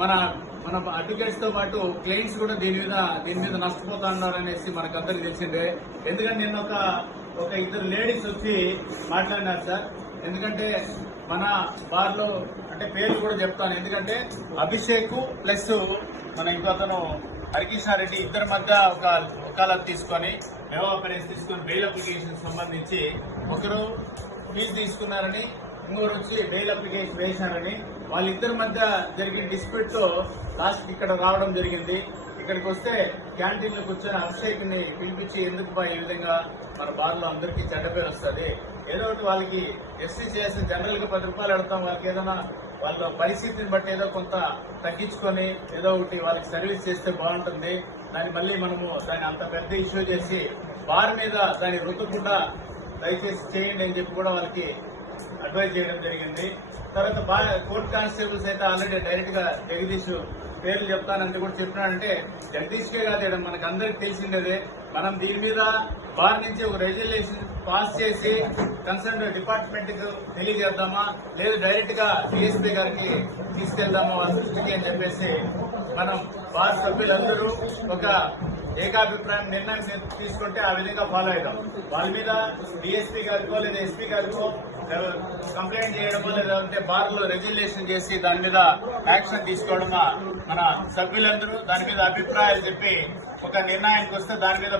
మన మన అడ్వకేట్స్ తో పాటు క్లయింట్స్ కూడా దీని మీద నష్టపోతా ఉన్నారు అనేసి మనకు అందరికి తెలిసిందే. ఎందుకంటే నిన్న ఒక ఇద్దరు లేడీస్ వచ్చి మాట్లాడినారు సార్. ఎందుకంటే మన బార్ లో అంటే పేర్లు కూడా చెప్తాను. ఎందుకంటే అభిషేక్ ప్లస్ మన ఇంకో అతను హరికృష్ణారెడ్డి ఇద్దరి మధ్య ఒక వకాలత్ తీసుకొని మెమోపరేషన్ తీసుకొని బెయిల్ అప్లికేషన్ సంబంధించి ఒకరు ఫీజు తీసుకున్నారని, ఇంకొకరు వచ్చి బెయిల్ అప్లికేషన్ వేశారని, వాళ్ళిద్దరి మధ్య జరిగిన డిస్ప్యూట్ తో లాస్ట్ ఇక్కడ రావడం జరిగింది. ఇక్కడికి వస్తే క్యాంటీన్ లో కూర్చొని అభిషేక్ ని పిలిపించి ఎందుకు ఈ విధంగా మన బార్ లో అందరికీ చెడ్డ పేరు వస్తుంది, ఏదో ఒకటి వాళ్ళకి ఎస్సీ చేసి జనరల్ గా 10 రూపాయలు అడతాం, వాళ్ళకి ఏదైనా వాళ్ళ పరిస్థితిని బట్టి ఏదో కొంత తగ్గించుకొని ఏదో ఒకటి వాళ్ళకి సర్వీస్ చేస్తే బాగుంటుంది. దాన్ని మళ్ళీ మనము దాన్ని అంత పెద్ద ఇష్యూ చేసి బార్ మీద దాన్ని రుద్దకుండా దయచేసి చేయండి అని చెప్పి కూడా వాళ్ళకి అడ్వైజ్ చేయడం జరిగింది. తర్వాత కోర్టు కానిస్టేబుల్స్ అయితే ఆల్రెడీ డైరెక్ట్ గా జగదీష్ పేర్లు చెప్తానంటే కూడా చెప్తున్నానంటే జగదీష్కే కాదు, మనకు అందరికి తెలిసిందే. మనం దీని మీద బార్ నుంచి ఒక రెజల్యూషన్ పాస్ చేసి కన్సర్న్ డిపార్ట్మెంట్ కు తెలియజేద్దామా, లేదు డైరెక్ట్ గా డిఎస్పీ గారికి తీసుకెళ్దామా వాళ్ళ దృష్టికి అని చెప్పేసి మనం బార్ సభ్యులందరూ ఒక ఏకాభిప్రాయం నిర్ణయం తీసుకుంటే ఆ విధంగా ఫాలో అవుతాం. వాళ్ళ మీద డిఎస్పీ గారికో లేదా ఎస్పీ గారికో కంప్లైంట్ చేయడమో లేదంటే బార్ లో రెగ్యులేషన్ చేసి దాని మీద యాక్షన్ తీసుకోవడమా మన సభ్యులందరూ దాని మీద అభిప్రాయాలు చెప్పి ఒక నిర్ణయానికి వస్తే దాని మీద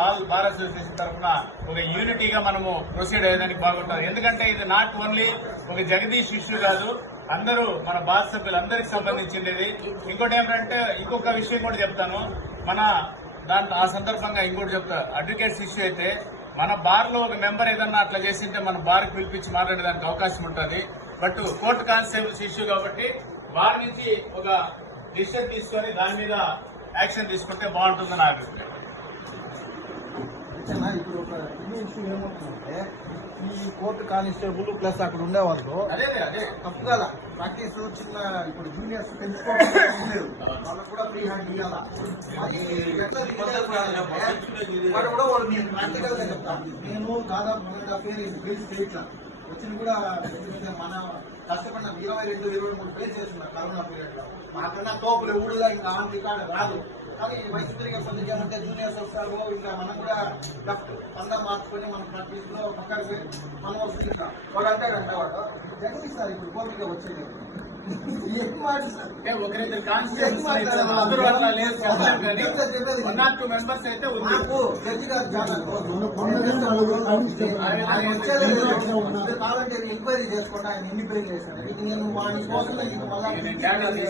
ఆల్ బార్ అసోసియేషన్ తరఫున ఒక యూనిటీగా మనము ప్రొసీడ్ అయ్యేదానికి బాగుంటుంది. ఎందుకంటే ఇది నాట్ ఓన్లీ ఒక జగదీష్ ఇష్యూ కాదు, అందరూ మన బార్ సభ్యులందరికి సంబంధించింది. ఇంకోటి ఏమిటంటే ఇంకొక విషయం కూడా చెప్తాను. మన ఆ సందర్భంగా ఇంకోటి చెప్తా, అడ్వకేట్స్ ఇష్యూ అయితే మన బార్ లో ఒక మెంబర్ ఏదన్నా అట్లా చేసింటే మన బార్ కి పిలిపించి మాట్లాడడానికి అవకాశం ఉంటుంది. బట్ కోర్టు కానిస్టేబుల్స్ ఇష్యూ కాబట్టి బార్ నుంచి ఒక డిసిషన్ తీసుకొని దాని మీద యాక్షన్ తీసుకుంటే బాగుంటుందని నా అభిప్రాయం. ఇప్పుడు ఒక ఇష్యూ ఏమవుతుందంటే ఈ కోర్టు కానిస్టేబుల్ ప్లస్ అక్కడ ఉండేవాళ్ళు అదే తప్పు కదా ప్రాక్టీస్ చిన్న ఇప్పుడు జూనియర్స్ పెంచుకోవడం వాళ్ళకు కూడా ఫ్రీ హ్యాండ్ ఇవ్వాలా. వాడు కూడా వాళ్ళు నేను ప్రాక్టికల్ గా చెప్తాను. నేను దాదాపు పేరు చేయట్లా వచ్చింది కూడా మన కష్టపడిన 22-23 పేరు చేస్తున్నా కరోనా పీరియడ్ లో. మాకన్నా తోపులు ఊళ్ళో ఇంకా ఆన్ రికార్డు రాదు. కానీ వయసు తిరిగే కొద్దిగా ఏమంటే జూనియర్స్ వస్తారు, ఇంకా మనం కూడా లెఫ్ట్ పందా మార్చుకొని మన ప్రాక్టీస్ లో పక్కడికి మనం వస్తుంది. ఇంకా వాడు అంటాడంటే వాడు జగన్ సార్ ఇప్పుడు కోరిక వచ్చేది ఒకరిద్దరు కానిస్టేబుల్స్ అందరూ అట్లా లేదు కానీ 1 or 2 మెంబర్స్ అయితే నాకు జడ్జి గారు కావాలంటే ఎంక్వైరీ చేసుకుంటా ఆయన ఎన్ని పేరు చేశాను. నేను వాడి కోసం మళ్ళీ